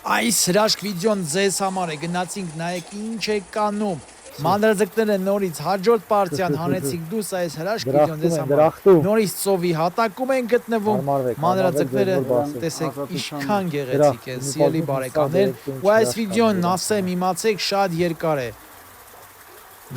Այս հրաշք վիդեոն ձեզ համար է, գնացինք նայեք ինչ է կանում, մանրաձկները նորից հաջորդ պարտիան հանեցինք դուրս այս հրաշք վիդեոն ձեզ համար, նորից ծովի հատակում են գտնվում, մանրաձկները տեսեք ինչքան գեղեցիկ են, սիրելի բարեկամներ, ու այս վիդեոն ասեմ իմացեք շատ երկար է,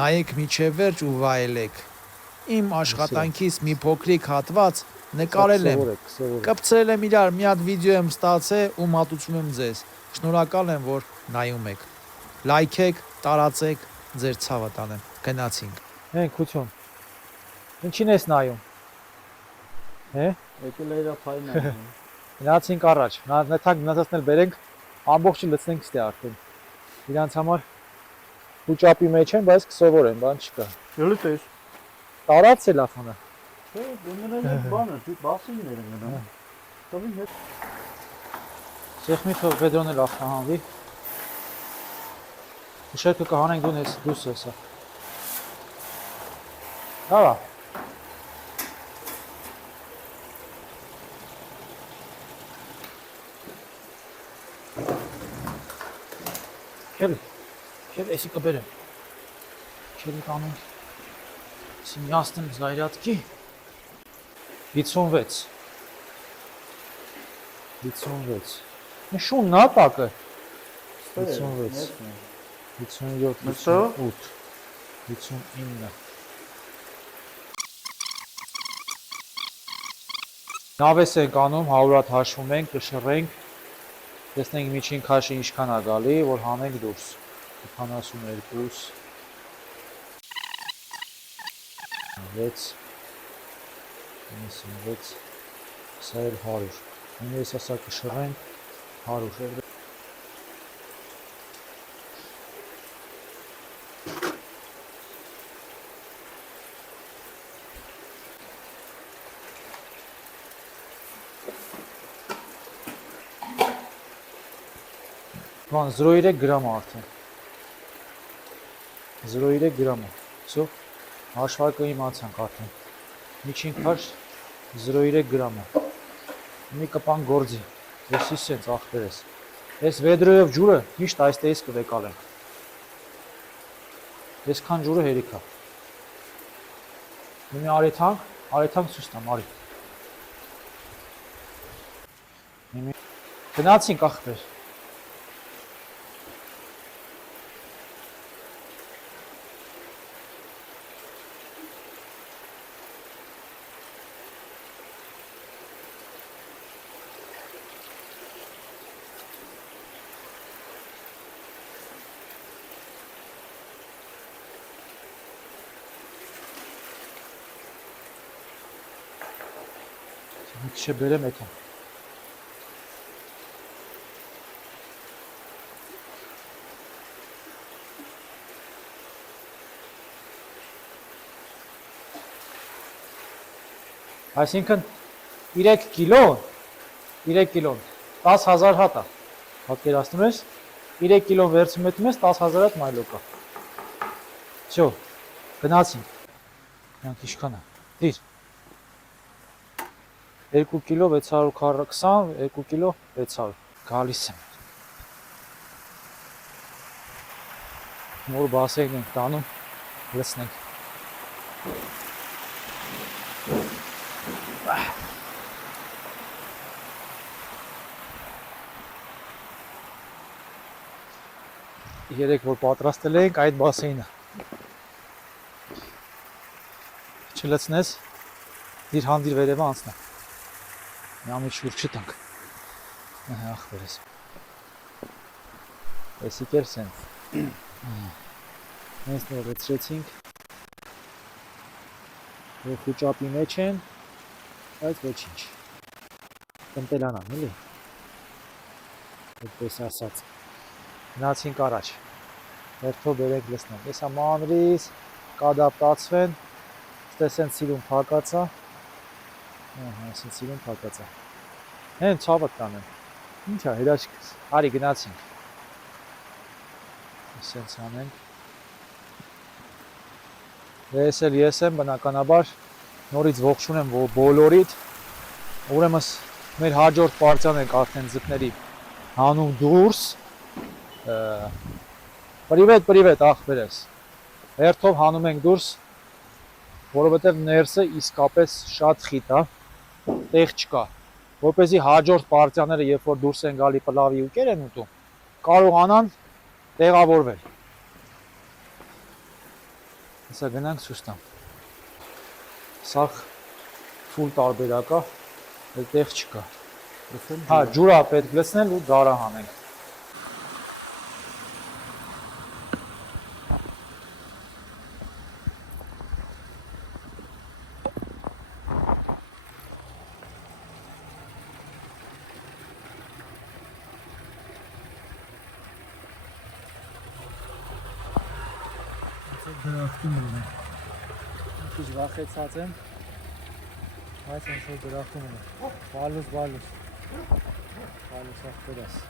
նայեք միջև վերջ ու վայելեք, իմ աշխատանքից մի փոքրիկ հատված նկարել եմ, կպցրել եմ իրար, մի հատ վիդեո եմ ստացել ու մատուցում եմ ձեզ, շնորհակալ եմ, որ նայում եք, լայքեք, տարածեք, ձեր ցավը տանեմ, գնացինք։ Հեն քություն, ինչին ես նայում, Եկել է իրա փայնը։ գնացինք առաջ, գնացածնել բերենք, ամբողջը լցնենք ստե արդեն, իրանց համար հուճապի մեջ են, բայց կսովորեն, բան չկա։ Ելույթ ես։ Տարած է լախանը։ Չէ, դու բանը, դու բասիններ են գնում։ Տովին հետ։ Սեղմի թող վեդրոն էլ ախտահանվի։ Ուշերքը կհանենք դուն ես դուս հեսա։ Լավա։ Քել էսի կբերեմ։ Քելի կանենք։ Սիմյաստեմ զայրատքի։ 56 Նշուն նատակը 56 57 58 59 Նավես ենք անում 100 հատ հաշվում ենք, կշռենք, տեսնենք միջին քաշը ինչքան է գալի, որ հանենք դուրս 72 6 96 սա էլ 100 ես ասա կշռենք 100 Բան 0.3 գրամ արդեն 0.3 գրամ Սո հաշվարկը իմացանք արդեն միջին քաշ 0.3 գրամ մի կպան գործի ես իսենց ախտերես ես վեդրոյով ջուրը միշտ այստեղից կվեկալենք ես քան ջուրը հերիք է մի արեթանք ցույց տամ արի գնացինք ախպեր Մի բերեմ էթա Այսինքն 3 կիլոն 10,000 հատ է պատկերացնում ես 3 կիլոն վերցում ես 10,000 հատ մայլոկա Всё գնացինք Նրանք ինչքան է դիր 2 կիլո 620, 2 կիլո 600, գալիս եմ Նոր բասերն ենք տանում, լցնենք Երեք որ պատրաստել ենք այդ բասեինը Չլցնես, դիր հանդիր վերևը անցնա Նամի շուրջ չտանք ախվեր ես Եսի կերս են Հենց նոր լցրեցինք Որ խուճապի մեջ են Բայց ոչինչ Տնտելանան էլի Այդպես ասած Գնացինք առաջ Հերթով բերենք լցնենք Եսա մանրիս կադապտացվեն Ստեսեն սիրուն փակացա Այսին սիրուն փակացա Հեն ցավը տանեմ Ինչ է հրաշքս Արի գնացինք Իսենց անենք Ես եմ բնականաբար նորից ողջունեմ բոլորիդ Ուրեմն մեր հաջորդ պարտիան ենք արդեն ձկների հանում դուրս Պրիվետ ախպերես հերթով հանում ենք դուրս որովհետև ներսը իսկապես շատ խիտ է տեղ չկա որպեսզի հաջորդ պարտիաները երբ որ դուրս են գալի պլավի ու կեր են ուտում կարողանան տեղավորվել հեսա գնանք ցույց տամ սա ֆուլ տարբերակ է այդտեղ չկա հա ջուրա պետք լցնել ու դարա հանենք Դրախտում ունեմ Քիչ վախեցած եմ բայց ոնց որ դրախտում ունեմ բալուս ախպերս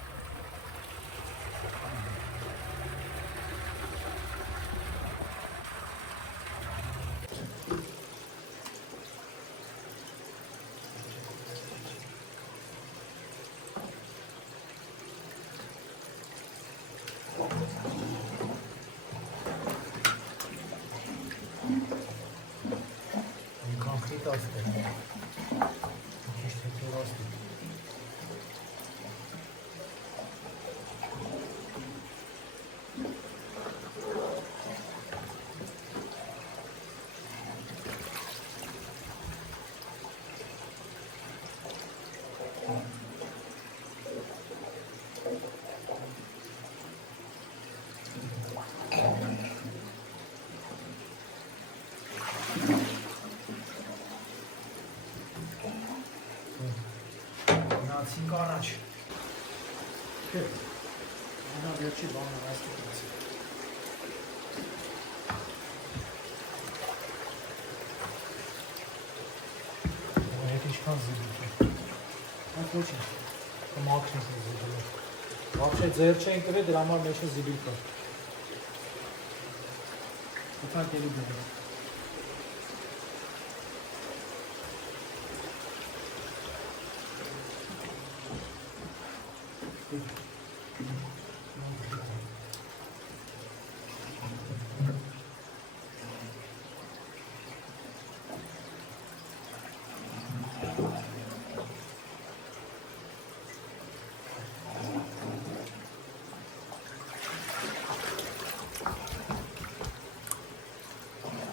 Գնացինք առաջ Չէ Նա վերջի բանը այստեղ գնացինք Այդ ինչքան զիբիլ է Այդ ոչինչ Կմաքրինք զիբիլ է Вообще ձեր չեն կրել դրա համար մեջը զիբիլ կա Ութակ ելի դրել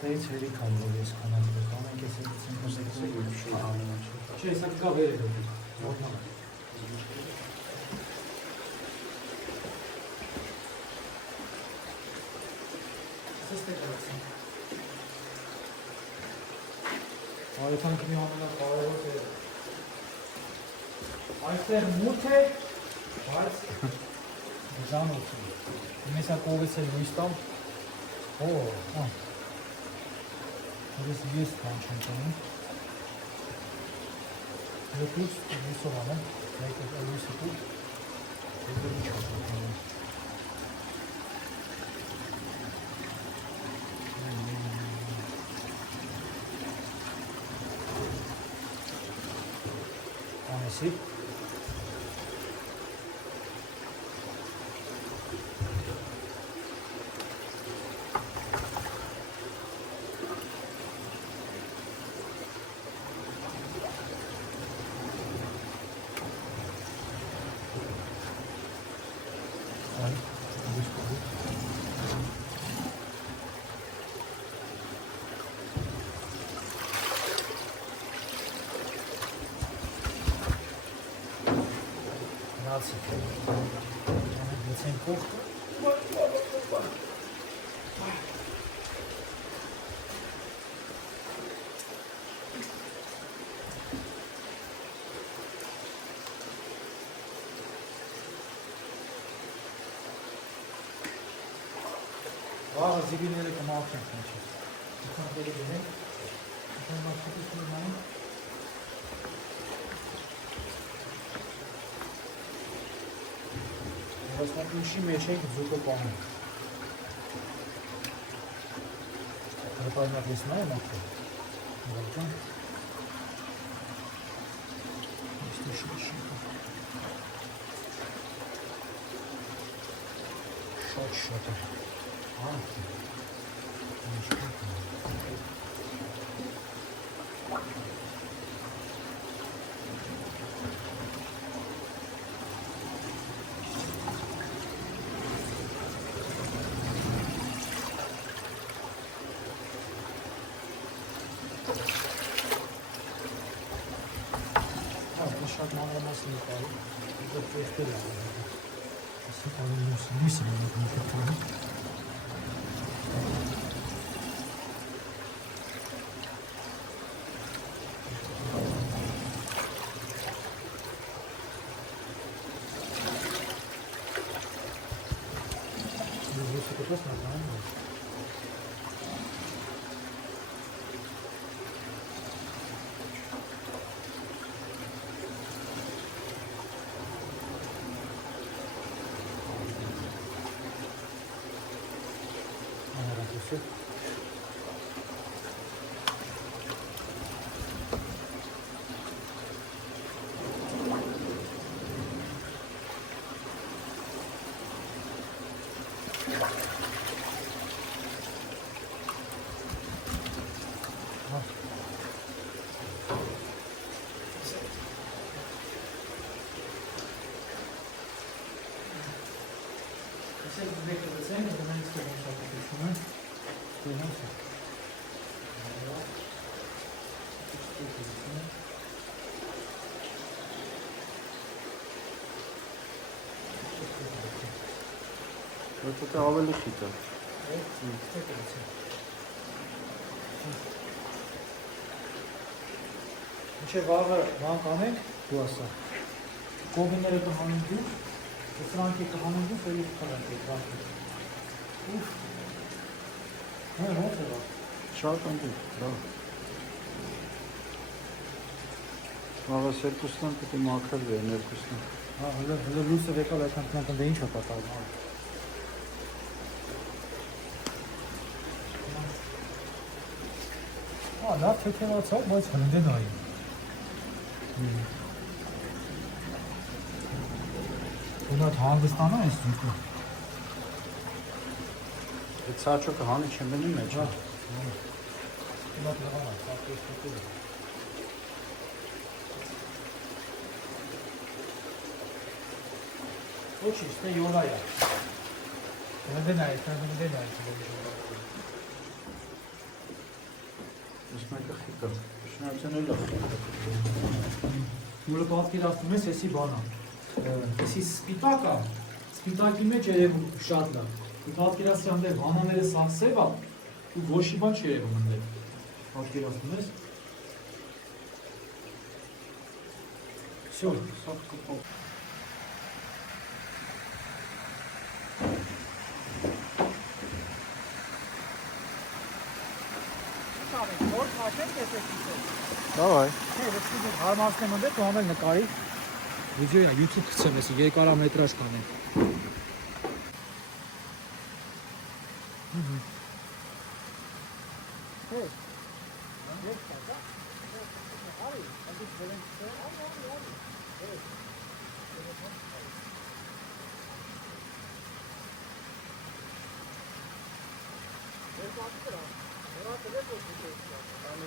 Դեից հերի կան, որ ես կանանք անենք ես Չէ, հեսա կկա վեր է դեպի Սստեղ գացին Արեթանքի մի ամենակարևոր է Այստեղ մութ է, բայց ժանություն Մեզ հա կողես է լույս տամ Ես ես բան չեմ տանում Եկուց լույսով անեմ Մեկ լույսը տուր Եկուց ինչ հասնում Անեսի Գցենք կողքը Վաղը զիբիլները կմաքրենք մեջը Ութան տերի գնենք Ութան մաքրիկից նորմային Ոստանքուշի մեջ ենք զուտը պանում Հրպայնակ ես նա եմ ակտը Վարկան Իստի շիշի Շատ է։ Շատ մանրամասն է կարի, դա տեստել է։ Ասի ավելի լույս է մեկնի։ Դա ավելի խիտ է։ Մինչև վաղը բան կանենք, դու ասա։ Կոբիները կհանենք դու, սրանքի կհանենք դու, սերի կխանենք այդ վաղը։ Ուֆ։ Հա, ոնց է վաղ։ Շատ ընկի, լավ։ Վաղս երկուսն պետք է մաքրվի, երկուսն։ Հա, հələ լույսը եկավ այդքան տնական դե ինչ է պատահում։ Հա, լավ թեթևացավ, բայց հնդ է նայի։ Ունդ հանգստանա այս դուկը։ Այդ սաճոկը հանի չեմ բնի մեջ, հա։ Ունդ լավա, սակես տուկը։ Ոչինչ, դե յոլա է։ Հնդ է նայի, Ես մեկը խիտ է, շնարցեն է լավ։ Մուրը պատկերացնում ես, եսի բանա։ Եսի սպիտակա, սպիտակի մեջ երևում շատ լավ։ Ու պատկերացի հանդեր վանաները սաղ սև ա, ու ոչի բան չերևում հնդեր։ Պատկերացնում ես։ Всё, սաղ կպով։ Давай։ Ես հարմարցնեմ ընդեր, դու համել նկարի։ Վիդեոյա YouTube գցեմ, ես երկարամետրաժ կանեմ։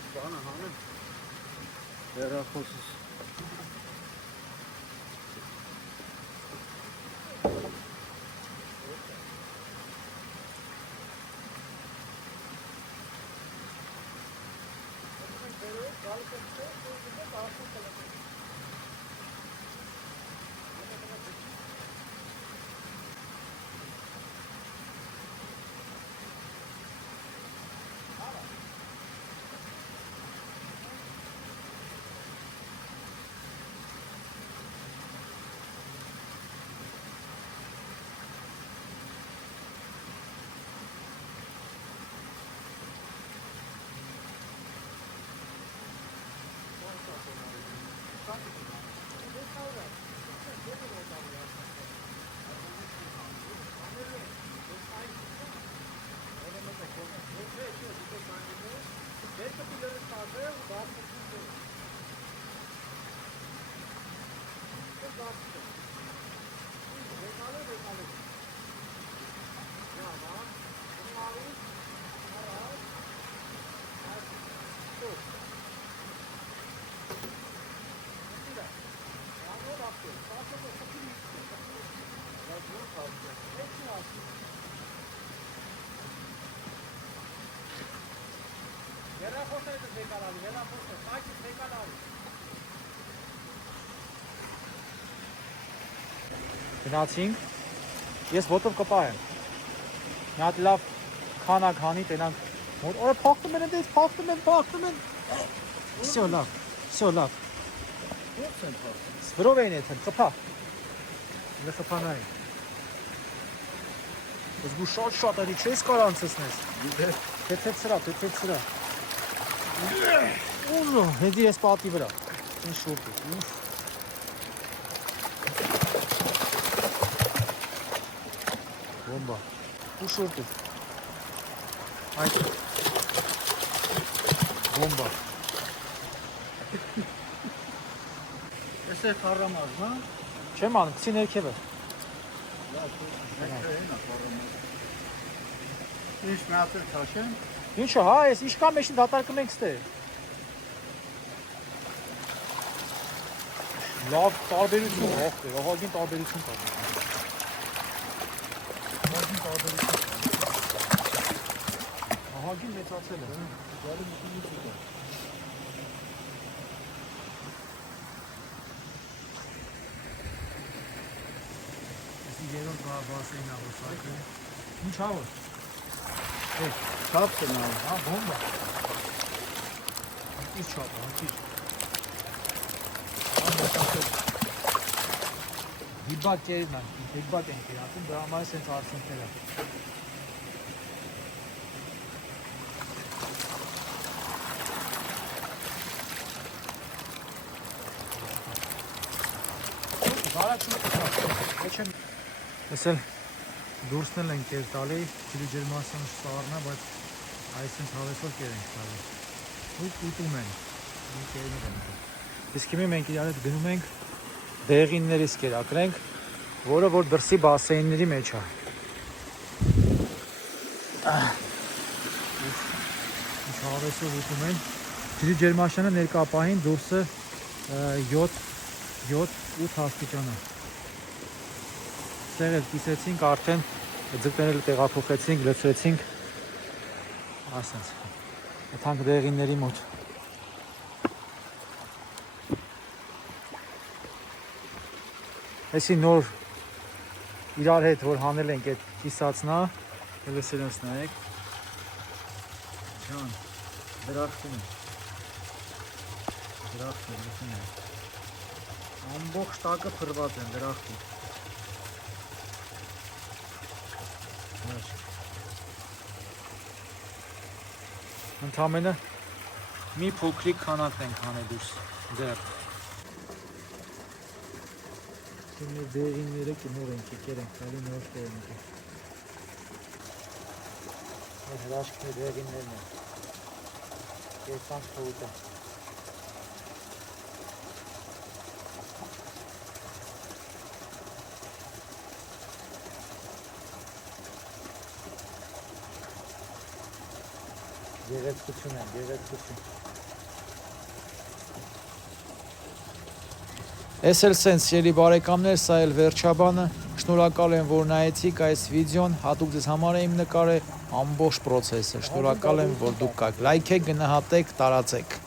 Այս բանը հանեմ։ Հեռախոսս։ Գնացինք, ես ոտով կպահեմ, մի հատ լավ քանակ հանի, տենանք, օրը փախտում են ընդից, փախտում են, всё լավ, Ո՞ց են փախ։ սվրով էին եթեն, կպա, ինը կպանային, ես գու շատ էլի չես կար անցսնես, թեթև սրա, ուժո, հեդի ես պատի վրա, ինչ շուրդ է, ուշ, Bomba. Bu şortu. Haydi. Bomba. Էսե խառամազ, հա։ Չեմ անում, քսի ներքև է։ Ինչ մյացել թաշեն։ Ինչո՞, հա, ես իշկա մեջին դատարկում ենք ստե։ Լավ տարբերություն, ահագին տարբերություն կա։ Ահագին մեծացել է։ Երրորդ բասեին ավոսակը։ Ինչ ավոս։ Չափ է նա։ Հա, բոմբա։ Ինչ չափ, հանկիր։ Հիբակ կերն են, հիբակ են կերացում, դրա համար սենց արդյունքներ է։ Ես էլ դուրսն էլ ենք կեր տալի, չլի ջերմասան սարնա, բայց այսինչ հավեսով կեր ենք տալի։ Ու ուտում են, ու կերներ ենք։ Իսկ հիմի մենք իրար հետ գնում ենք դեղիններից կերակրենք, որը որ դրսի բասեինների մեջ է։ Ինչ հավեսով ուտում են։ Չլի ջերմաշանը ներկապահին դուրսը 7-8 աստիճան է։ Ստեղ էլ կիսեցինք, արդեն ձկներել տեղափոխեցինք, լցրեցինք, ասենց, եթանք դեղինների մոտ։ Էսի նոր իրար հետ, որ հանել ենք այդ կիսացնա, հելս իրենց նայեք, ճան, դրախտում է, լսում է, ամբողջ տակը փրված են դրախտում։ Ընդամենը մի փոքրիկ քանակն ենք հանել դուրս դեռ։ Մեր դեղինները կնոր ենք եկել ենք տալի նոր տեղինք։ Մեր հրաշքն է դեղիններն են։ Կեսանք թողուտը։ Գեղեցկություն են, գեղեցկություն։ Ես էլ սենց սիրելի բարեկամներ, սա էլ վերջաբանը, շնորհակալ եմ, որ նայեցիք այս վիդեոն, հատուկ ձեզ համար եմ նկարել ամբողջ process-ը, շնորհակալ եմ, որ դուք կաք, լայքեք, գնահատեք, տարածեք։